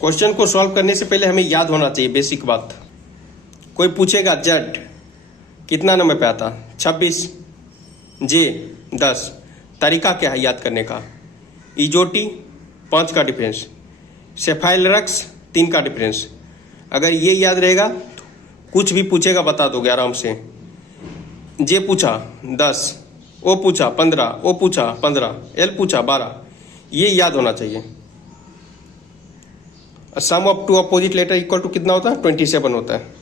Question को solve करने से पहले हमें याद होना चाहिए बेसिक बात। कोई पूछेगा जेड कितना नंबर पे आता, 26, जे 10। तरीका क्या है याद करने का? इजोटी 5 का डिफरेंस, सेफाइलरक्स 3 का डिफरेंस। अगर ये याद रहेगा तो कुछ भी पूछेगा बता दोगे आराम से। जे पूछा 10, ओ पूछा 15, ओ पूछा 15, एल पूछा 12, ये याद होना चाहिए। Sum of two opposite letter equal to कितना होता है? 27 होता है।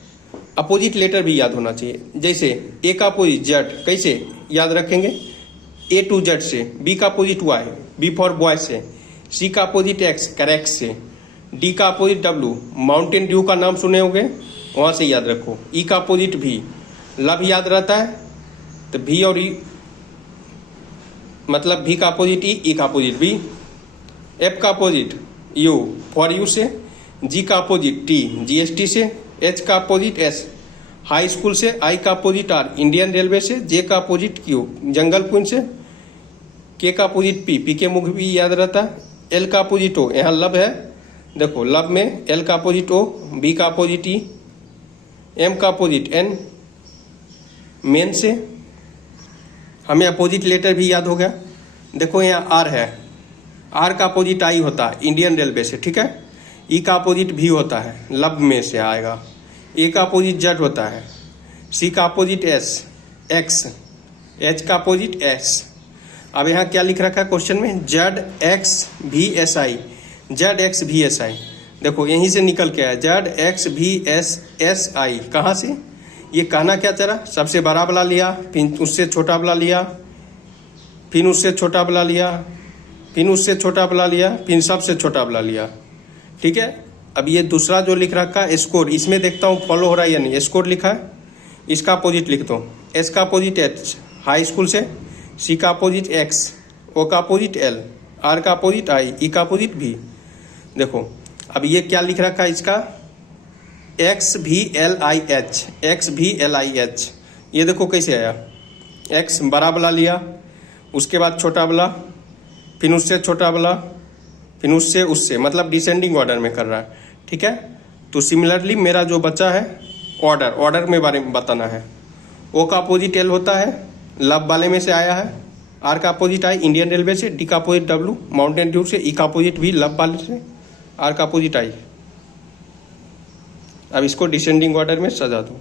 अपोजिट लेटर भी याद होना चाहिए। जैसे ए का अपोजिट जेड कैसे याद रखेंगे? ए टू जेड से, बी का opposite Y, B for boy से, सी का अपोजिट एक्स करेक्ट से, डी का अपोजिट डब्लू माउंटेन ड्यू का नाम सुने होंगे वहां से याद रखो। ई का अपोजिट भी, लव याद रहता है तो भी और ई मतलब भी का अपोजिट ई का अपोजिट बी, एफ का अपोजिट यू फॉर यू से, जी का अपोजिट टी जीएसटी से, एच का अपोजिट एस हाई स्कूल से, आई का अपोजिट आर इंडियन रेलवे से, जे का अपोजिट क्यू जंगल क्वीन से, के का अपोजिट पी के मुख भी याद रहता है, एल का अपोजिट ओ यहाँ लव है देखो लव में एल का अपोजिट ओ, बी का अपोजिट ई, एम का अपोजिट एन मेन से। हमें अपोजिट लेटर भी याद हो गया। देखो यहाँ आर है, आर का अपोजिट आई होता है इंडियन रेलवे से, ठीक है। ई का अपोजिट भी होता है लब में से आएगा, ए का अपोजिट जेड होता है, सी का अपोजिट एस एक्स, एच का अपोजिट एस। अब यहाँ क्या लिख रखा है क्वेश्चन में? जेड एक्स भी एस आई, जेड एक्स भी एस आई। देखो यहीं से निकल के आया जेड एक्स भी एस एस आई। कहाँ से? ये कहना क्या चाह रहा? सबसे बड़ा वाला लिया, फिर उससे छोटा वाला लिया, फिर उससे छोटा वाला लिया, फिर उससे छोटा वाला लिया, फिर सबसे छोटा वाला लिया, ठीक है। अब ये दूसरा जो लिख रखा है स्कोर, इसमें देखता हूँ फॉलो हो रहा है या नहीं। स्कोर लिखा है, इसका अपोजिट लिख दो। एस का अपोजिट एच हाई स्कूल से, सी का अपोजिट एक्स, ओ का अपोजिट एल, आर का अपोजिट आई, ई का अपोजिट भी। देखो अब ये क्या लिख रखा है इसका? एक्स भी एल आई एच, एक्स भी एल आई एच। ये देखो कैसे आया, एक्स बड़ा वाला लिया, उसके बाद छोटा वाला, फिर उससे छोटा वाला, फिर उससे उससे, मतलब डिसेंडिंग ऑर्डर में कर रहा है, ठीक है। तो सिमिलरली मेरा जो बचा है ऑर्डर में बारे में बताना है। ओ का अपोजिट एल होता है लव वाले में से आया है, आर का अपोजिट आई इंडियन रेलवे से, डी का अपोजिट डब्लू माउंटेन ड्यू से, ई का अपोजिट भी लव वाले से, आर का अपोजिट आई। अब इसको डिसेंडिंग ऑर्डर में सजा दो।